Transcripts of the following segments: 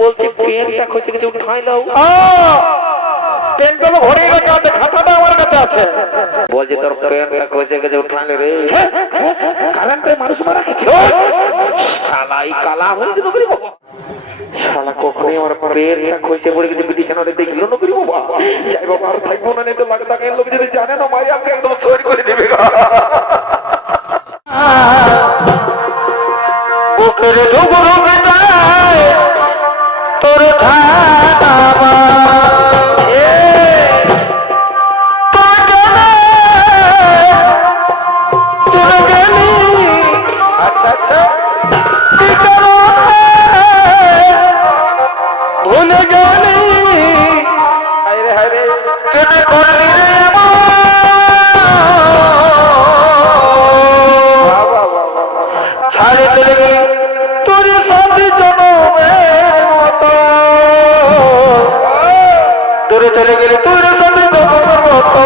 বলছি পেনটা খসে গেছে, উঠাই দাও। পেনটা তো ঘরে গেছে, খাতাটা আমার কাছে আছে। বলছি তোর পেনটা খসে গেছে, উঠাইলে রে। কারেন্টে মানুষ মারা গেছে। শালা এই কালা হয়ে গেল বাবা। শালা কখনই আমার পেনটা খসে পড়ে গেছে, বিছানাতে দেখলো না করি বাবা। যাই বাবা, আর থাকবো না, তো লাগে তাকে লোক যদি জানে না মাই আমাকে একদম সরি করে দেবে। বুকের ডুবুরু বেতায় তোর ঠাডাবা ভুলে গেলি হায়রে হায়রে কেন করলি রে ছাড়ে চলে গেলি তোর সাথে জনমের মতো, তোরে চলে গেলি তোর সাথে জনমের মতো।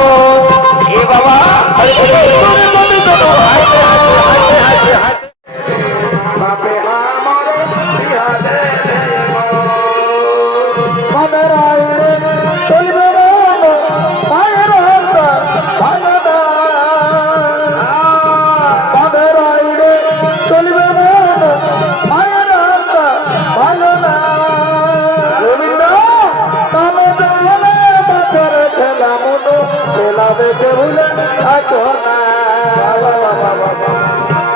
এ বাবা তোর সাথে জনম হাসে হাসে হাসে হাসে হাসে বাপে আমার বিহারে মনের আইলে চলবে না মায়ের হাতা ভালো না, মনের আইলে চলবে না মায়ের হাতা ভালো না। রবীন্দ্র তালে দেলে বাজারে খেলা মতো খেলা দেখে ভুলে থাকো না।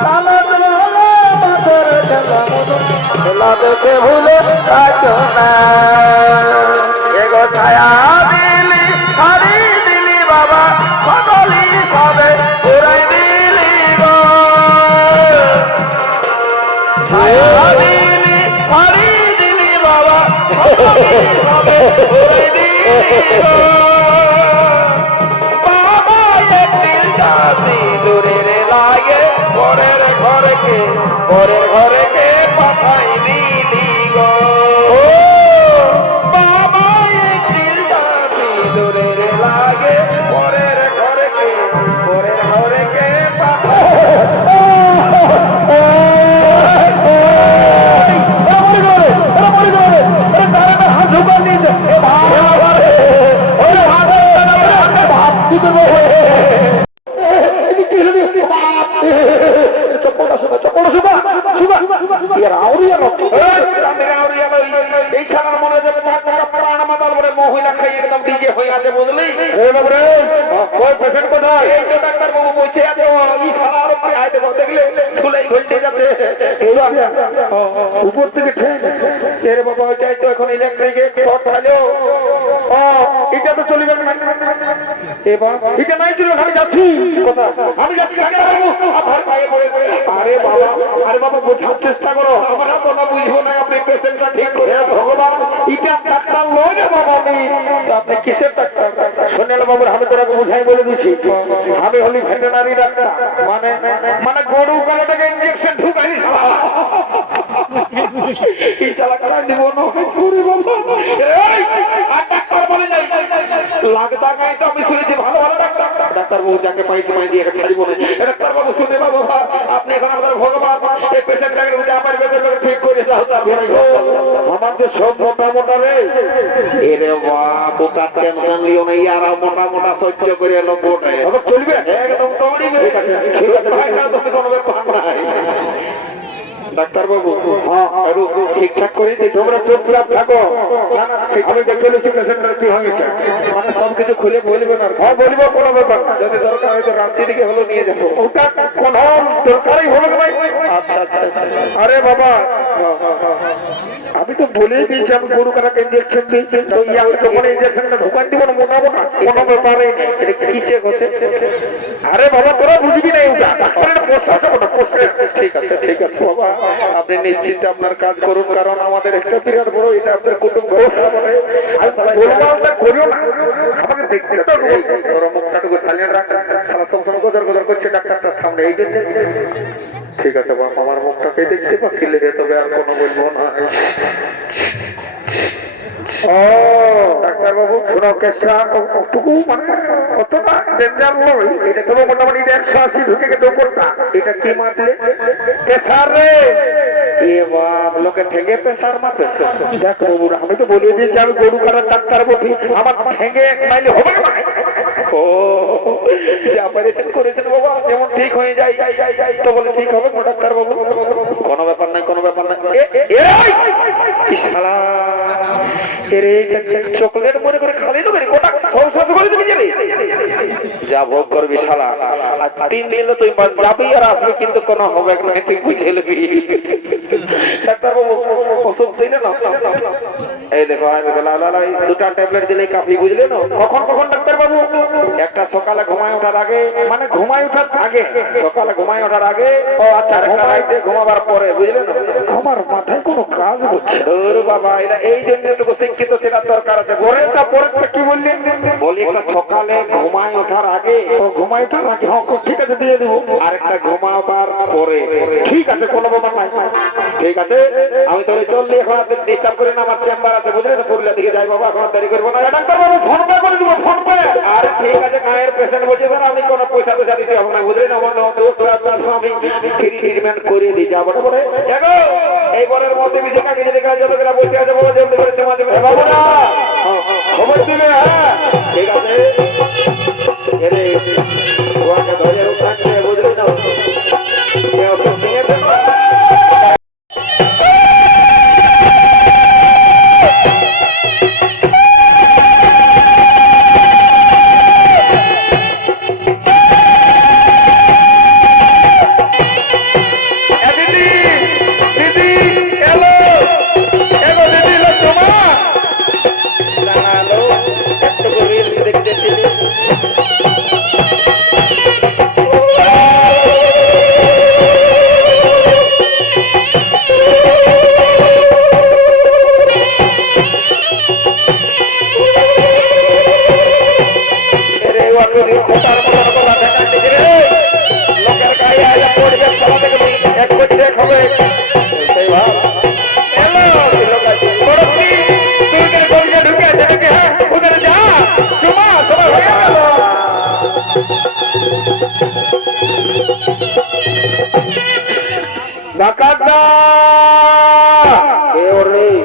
তালে দেলে বাজারে খেলা মতো খেলা দেখে ভুলে থাকো না। এগো ছায়া দিলি হারি দিলি বাবা, সকলি সবে ঘুরাই দিলি গো। ছায়া দিলি হারি দিলি বাবা, সকলি সবে ঘুরাই দিলি গো। বাবা একদিন জাতি দূরের লাগে পরের ঘরে কে পাঠাই দিলি গো। বাবা একদিন জাতি দূরের লাগে পরের ঘরে কে পাঠাই। হাত ঢুকা নিয়েছে মহিলা খাই একদম ডিজে হয়ে আছে, বুঝলি? ডাক্তার বাবু বলছে উপর থেকে বাবা চাই তো এখন ইলেকট্রিক এটা তো চলে যাবে। এটা নাই ছিল, আমি যাচ্ছি আমি যাচ্ছি। আরে বাবা, আরে বাবা বোঝার চেষ্টা করো, আমরা তো না বুঝবো না আপনি পেশেন্টটা ঠিক করে। ভগবান এটা ডাক্তার নয় রে বাবা, আপনি কিসের ডাক্তার? সোনাল বাবুর আমি তোরা বুঝাই বলে দিচ্ছি, আমি হলি ভেটেরিনারি ডাক্তার, মানে গরু কালাটাকে ইঞ্জেকশন ঢুকাই এই চালা কালা দিব না ডাক্তার বলে নাই লাগতা গাই তো আমি শুনেছি ভালো ভালো ডাক্তার। ডাক্তার বাবু যাকে পাইতে পাই দিয়ে ছাড়িব না। ডাক্তার বাবু শুনে বাবু আপনি এখন আমাদের ভগবান এই পেশেন্টটাকে আমার বেতন ঠিক করে দাও। আমার যে সব মোটা মোটা রে এরে বাবু কাট টেনশন লিও না, ইয়ারা মোটা মোটা সহ্য করে এলো বোটে চলবে একদম দৌড়িবে। তুমি কোনো ব্যাপার নাই ডাক্তার বাবু, ঠিকঠাক করে তোমরা চুপচাপ থাকো। আমি দেখে নিচ্ছি পেশেন্টের কি হয়েছে, মানে সবকিছু খুলে বলবে না। হ্যাঁ বলবো, কোনো ব্যাপার না। যদি দরকার হয়তো রাঁচি দিকে হলো নিয়ে যাবো, ওটা কোনো দরকারই হলো না। আচ্ছা আচ্ছা, আরে বাবা আমি তো বলেই দিয়েছি আমি গরু কাটাকে ইঞ্জেকশন দিই, তো ইয়াকে যখন ইঞ্জেকশনটা ঢুকান দিব না মোটাবো না, কোনো ব্যাপারে এটা কি চেক হচ্ছে। আরে বাবা তোরা বুঝবি না ওটা, ডাক্তারের পোষা যাবো না পোষে। ঠিক আছে ঠিক আছে বাবা, আপনি নিশ্চিন্তে আপনার কাজ করুন, কারণ আমাদের একটা বিরাট বড় এটা আপনার কুটুম্ব করিও না, আমাকে দেখতে তো তোর মুখটাটুকু সালিয়ে রাখ, সারা সবসময় গজর গজর করছে ডাক্তারটার সামনে, এই জন্য। ঠিক আছে বাপ, আমার মুখটাকে দেখতে পাচ্ছিলে, তবে আর কোনো বলবো না। ও ডাক্তার বাবু শোনো, কেসটা কতটুকু মানে কতটা ডেঞ্জার নয়, এটা তো মোটামুটি 180 ঢুকে গেছে উপরটা। এটা কি মারলে? প্রেসার রে, এ বাপ লোকে ঠেঙে প্রেসার মারতে। দেখ বাবু আমি তো বলে দিয়েছি আমি গরু কাটার ডাক্তার বলি, আমার ঠেঙে মাইলে হবে না। ও যা অপারেশন করেছেন বাবা যেমন ঠিক হয়ে যায় তো বলে ঠিক হবে ডাক্তার বাবু, কোনো ব্যাপার নাই কোনো ব্যাপার নাই। চকলেট মনে করে খালি তো যা ভোগ করবি শালা, 3 দিন তুই যাবি আর আসবি, কিন্তু কোনো হবে না, তুই বুঝে নেবি। ডাক্তার বাবু ওষুধ দিলে না, এই দেখো দুটা ট্যাবলেট দিলে কাফি, বুঝলে না। কখন কখন ডাক্তার বাবু? একটা সকালে ঘুমায় ওঠার আগে, মানে ঘুমায় ওঠার আগে, সকালে ঘুমায় ওঠার আগে, ও আচ্ছা রাইতে ঘুমাবার পরে, বুঝলে না। আমার মাথায় কোনো কাজ হচ্ছে বাবা, এটা এই জন্য একটু শিক্ষিত সেটা দরকার আছে। পরেরটা পরেরটা কি বললি? বলি একটা সকালে ঘুমায় ওঠার আগে, ও ঘুমায় ওঠার আগে, হ্যাঁ ঠিক আছে দিয়ে দেবো। আর একটা ঘুমাবার পরে, ঠিক আছে কোনো ব্যাপার নাই, ঠিক আছে। আমি তো চললি, এখন আপনি ডিস্টার্ব করেন, আমার চেম্বার আছে বুঝলে তো, পুরুলিয়া দিকে যাই বাবা, এখন দেরি করবো না। ডাক্তার বাবু ফোন পে করে দিব, ফোন পে। আর ঠিক আছে, গায়ের পেশেন্ট বলছে স্যার আমি কোনো পয়সা টয়সা দিতে হবে না, বুঝলেন। আমার আমি ফ্রি ট্রিটমেন্ট করিয়ে দিই যাবো না বলে। দেখো এই বরের মধ্যে বিজে কাকে যদি কাজ যাবে বসে আছে বলে জলদি করে জমা দেবে বাবু না, খবর দিলে। হ্যাঁ ঠিক আছে, এরে ওয়াকে ধরে থাকছে, বুঝলি না।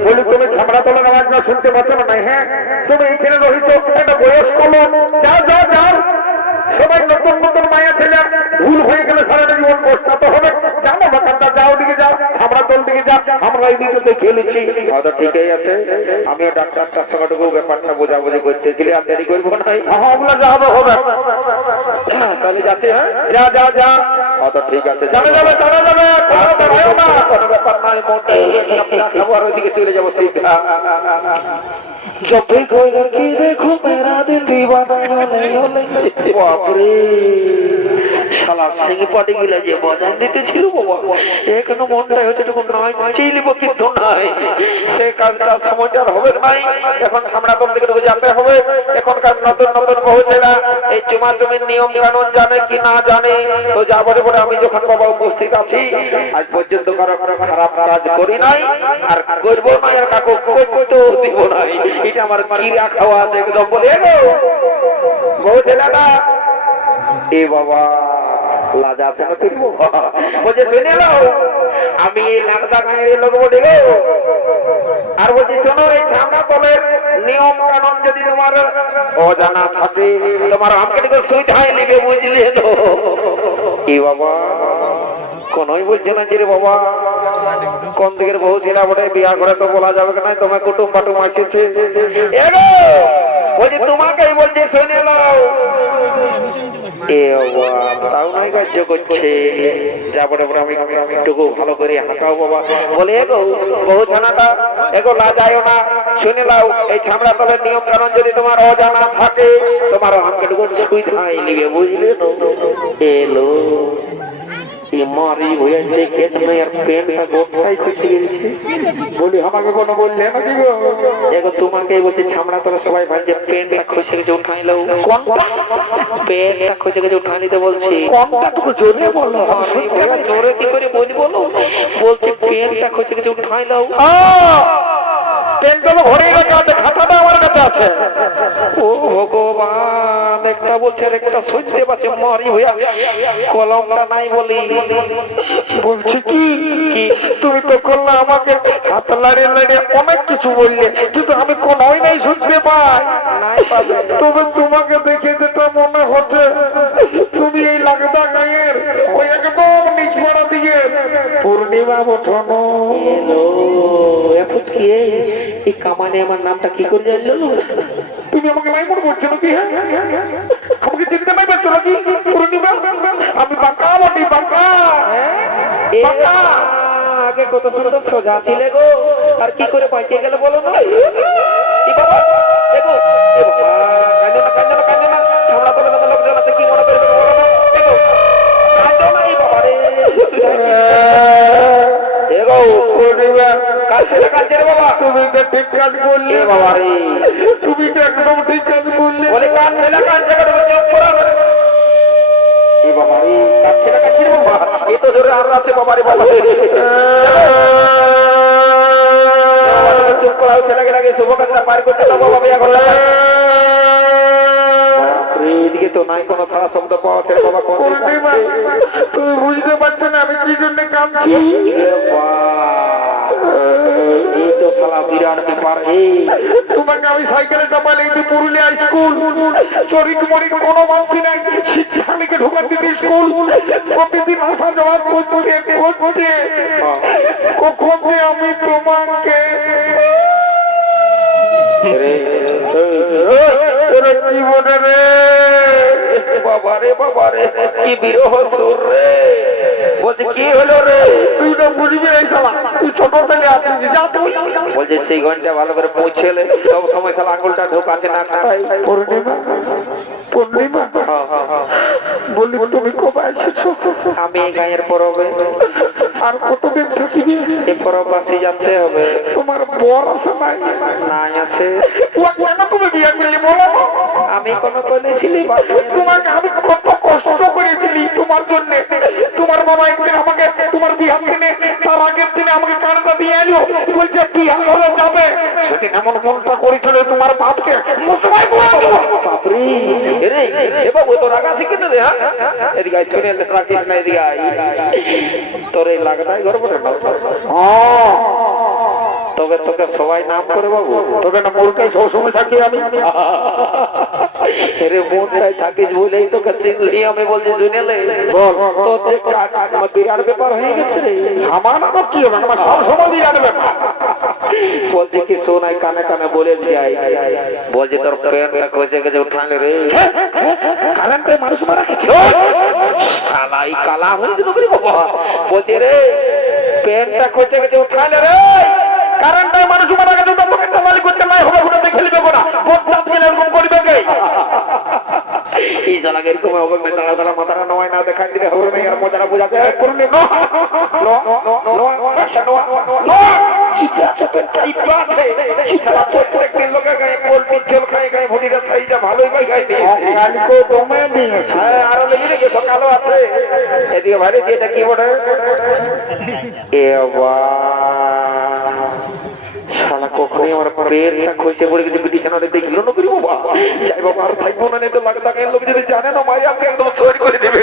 বলি তুমি ছামড়া তোলার আওয়াজ না শুনতে পাচ্ছ না? হ্যাঁ তুমি এখানে রয়েছ, একটা বয়স্ক লোক, যাও যাও যাও, সবাই নতুন নতুন মায়া ছেলে, ভুল হয়ে গেলে সারাটা জীবন বসতে হবে, জানো বাচ্চা, যাও দিকে যাও, ছামড়া তোল দিকে যাও, আমরা এই দিকে দেখে নিচ্ছি। হয়তো ঠিকই আছে, আমিও ডাক্তারটার সঙ্গে ব্যাপারটা বোঝাবুঝি করতেছিলি, আর দেরি করবো না। হ্যাঁ ওগুলো যা হবে হবে, তাহলে যাচ্ছি। হ্যাঁ যা যা যা, হয়তো ঠিক আছে, জানা যাবে জানা যাবে, কোনো ব্যাপার নাই, মোটে খাবো আর ওইদিকে চলে যাবো সিধা। जब भी कोई लड़की देखो मेरा दिल दीवाना बापरे শালা সিং পাটি গুলা যে বাজান দিতে ছিল বাবা, এখনো মনটাই হচ্ছে তখন নয় চিলিব কিন্তু নাই, সে কাজটা সমাচার হবে নাই। এখন সামনা কোন দিকে যেতে হবে, এখনকার নতুন নতুন বহু ছেলা এই চুমা চুমির নিয়ম কানুন জানে কি না জানে, তো যাবার পরে আমি যখন বাবা উপস্থিত আছি, আজ পর্যন্ত কারো খারাপ কাজ করি নাই, আর করবো না, আর কাকু করতেও দিব নাই। এটা আমার কিরা খাওয়া একদম বলে বহু ছেলেটা এ বাবা লাজাতে না তুলবো, বলছে শুনে নাও আমি এই লাগদা গাঁয়ের লোক বলি গো, আর বলছি শোনো এই সামনা তলের নিয়ম কানুন যদি তোমার অজানা থাকে, তোমার আমাকে সুবিধায় নিবে, বুঝলি তো। কি বাবা কোনই বলছে না যে রে বাবা কোন দিকের বহু ছিল বটে, বিয়া করে তো বলা যাবে না, তোমার কুটুম বাটুম আসেছে, বলছি তোমাকেই বলছি শুনে নাও। এ এ বাবা সাউনাই কার্য করছে যা বড় বড় আমি একটু ভালো করে হাঁটাও বাবা বলে এগো বহু ছানাটা এগো না যাইও না শুনে নাও এই ছামড়া তলের নিয়ম কারণ যদি তোমার অজানা থাকে তোমার আমাকে ঢুকো সুই ধাই নিবে বুঝলে তো এলো মারি হয়ে দেখে তুমি আর পেনটা গোটাই খুশি গেছে বলি আমাকে কোনো বললে নাকি গো? দেখো তোমাকে বলছে ছামড়া তোরা সবাই ভাবছে পেনটা খুশি গেছে উঠাইলো কোনটা পেনটা খুশি গেছে উঠাই নিতে বলছি কোনটা তুমি জোরে বলো জোরে কি করে বলি বলো বলছে পেনটা খুশি গেছে উঠাইলো পেনটা তো ঘরে আছে, খাতাটা আমার কাছে আছে। ও ভগবান একটা বলছে আর একটা সহ্য পাচ্ছে মারি হইয়া কলমটা নাই বলি বলছি কি তুমি তো করলে আমাকে হাত লাড়িয়ে লাড়িয়ে অনেক কিছু বললে, কিন্তু আমি কোনোই নাই শুনতে পাই নাই পাবে তবে তোমাকে দেখে যেটা মনে হচ্ছে তুমি এই লাগদা গায়ের ওই একদম নিচ পড়া দিয়ে পূর্ণিমা বঠনো এলো এখন কি এই কামানে আমার নামটা কি করে জানলো তুমি আমাকে নাই মনে করছো নাকি? আমাকে চিনতে নাই পারছো নাকি? পূর্ণিমা আমি বাঁকা বটি বাঁকা বাঁকা। আগে কত সুন্দর সোজা ছিলে গো আর কি করে পাইতে গেলে বলো না কি বাবা দেখো এ বাবা কাঁদো না ছামড়া বলে না লোকজন আছে কি মনে করে বলো না দেখো কাঁদো না এই বাবা রে দেখো পূর্ণিমা কাছে রে বাবা তুমি তো ঠিক কাজ বললে বাবা রে তুমি তো একদম ঠিক কাজ বললে। বলে কাছে চুপ করা এ বাবা রে কাছে রে বাবা এই তো জোরে আর আছে বাবা রে বাবা চুপ করা ছেলে লাগে শুভকামনা পার করতে তো বাবা বিয়া করলে এদিকে তো নাই কোনো সারা শব্দ পাওয়া যায় বাবা পূর্ণিমা তুমি বুঝতে পারছো না আমি কি জন্য কাঁদছি? এই তো শালা বিরাট ব্যাপার তোমাকে আমি সাইকেলে চাপালে এই যে পুরুলিয়া স্কুল চরিত মরি কোনো মানছি নাই শিক্ষানীকে ঢোকার দিতে স্কুল প্রতিদিন আসা যাওয়ার করছে কখন যে আমি তোমাকে জীবনে রে বাবা রে কি বিরহ সুর রে বলছে কি হলো রে তুই তো বুঝবি এই শালা তুই ছোট থেকে আসছিস যা তুই বলছে সেই ঘন্টা ভালো করে পৌঁছেলে সব সময় শালা আঙুলটা ঢোকাছে না কাটাই পূর্ণিমা বলি তুমি কবে এসেছো? আমি এই গায়ের পরবে আর কতদিন থাকিবি? এই পরব বাসি যাচ্ছে হবে তোমার বর আছে নাই? নাই আছে কেন তুমি বিয়ে করলি বলো? আমি কোনো করেছিলি তোমাকে আমি কত কষ্ট করেছিলি তোমার জন্য। তোমার বাবা একদিন আমাকে তোমার বিহার দিনে তার আগের দিনে আমাকে কানটা দিয়ে এলো বলছে বিহার হলে যাবে সেদিন এমন মনটা করেছিল তোমার বাপকে মুসলমান করে দেবো। বাপরে রে এ বাবু তো রাগা শিখে দে হ্যাঁ এদিকে আয় শুনে রাখিস না এদিকে আয় তোর এই লাগদাই গর্ব না তবে তোকে সবাই নাম করে বাবু তোকে না মোরটাই সবসময় থাকি আমি রে মনটাই থাকিস বলেই তোকে চিনলি আমি বলছি শুনেলে তো আমার বিরাট ব্যাপার হয়ে গেছে রে আমার নাম কি হবে আমার সব সময় বিরাট ব্যাপার বলছি কি শোনাই কানে কানে বলে যাই বলছি তোর প্রেমটা খসে গেছে উঠালে রে কারেন্টে মানুষ মারা গেছে কালাই কালা হয়ে দিল বাবা বলছি রে প্রেমটা খসে গেছে উঠালে রে কারেন্টে মানুষ মারা গেছে তো তোকে কামালি করতে নাই হবে ওটা দেখে লিবে না বদলাত গেলে এরকম করবে কে এই শালাকে এরকম হবে না তারা তারা মাথাটা নয় না দেখাই দিলে হবে না আর মজাটা বোঝাতে করুন no no no no no ঠিক আছে ঠিক আছে শালা প্রত্যেকদিন লোকের গায়ে পোল্ট্রি ঝোল খায় গায়ে ভুটিটা সাইজটা ভালোই ভাই খাই দিয়ে কালকে দমে দিয়েছে হ্যাঁ আরো দেখি দেখি সকালও আছে এদিকে ভাই এটা কি বলে এ বাবা শালা কখনই আমার পেটটা খসে পড়ে গেছে বিছানাতে দেখলো না করি বাবা যাই বাবা আর থাকবো না তো লাগতা কেন লোক যদি জানে না মাই আমাকে একদম সরি করে দেবে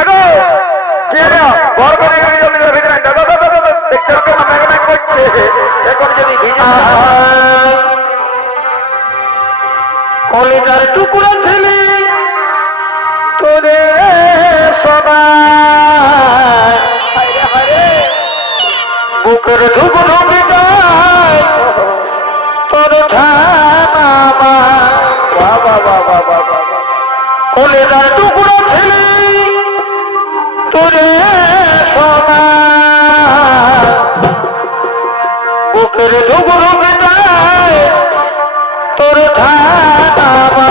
এগো কি রে বড় করে গেলে জলদি করে ভিতরে দাদা দাদা দাদা দেখছো কেমন ম্যাগনেট করছে এখন যদি ভিজে কলিজার টুকরা ছেলে তোরে সবাই বুকের ঢুকু ঢুকে যায় তোর ঠানা বাবা বাবা বাবা বুকের ডুবুরু মেটায় তোর ঠাডাবা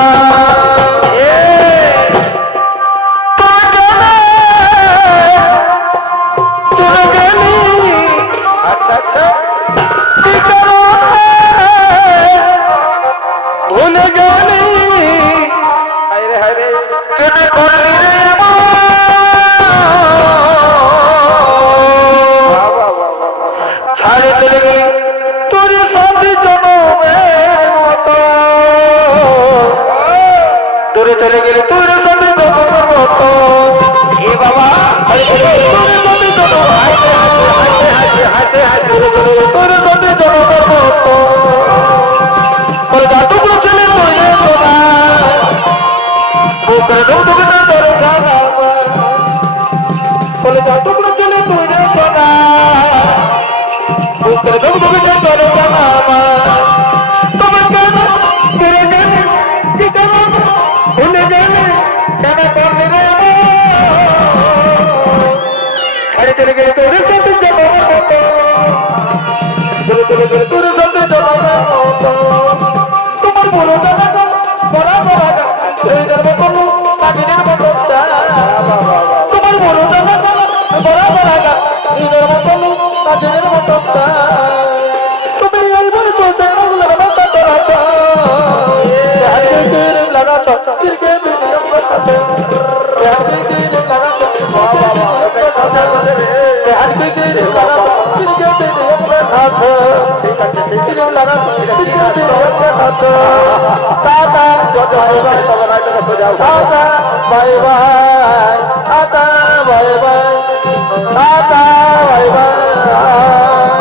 ভুলে গেলি হায়রে হায়রে কেন করলি রে ছাড়ে চলে গেলি তোর সাথে জনমের মতো দূরে চলে গেলি তোর সাথে জনমের মতো এ বাবা হাসে হাসে তোর সাথে জনমের মতো টুকরো ছেলে তৈরি বুকের ডুবুরু তোর ঠাডাবা বলে যা টুকরো ছেলে তৈরি সোনা বুকের ডুবুরু তোর ঠাডাবা তুমি কেন ফিরে গেলে কি কেন ভুলে গেলে কেন করলে রে ছাড়ে চলে গেলে তোর সাথে জনমের মতো দূরে চলে গেলে তোর সাথে জনমের মতো তোমার বড় দাদা বড়া বড়া এই ধর্ম করলো পাখিদের মতো তোমার বড় দাদা বড়া বড়া এই ধর্ম করলো পাখিদের মতো তুমি এই বয়স সেগুলো মতো তোরা হাতে তেরে লাগাতো তিরকে দিদি আমরা সাথে হাতে তেরে লাগাতো হাতে তেরে লাগাতো তিরকে দিদি আমরা সাথে ঠিক আছে তিরকে লাগাতো তিরকে দিদি আমরা সাথে টাটা যত হয় তবে রাইতে যাও tata bye bye tata bye bye tata bye bye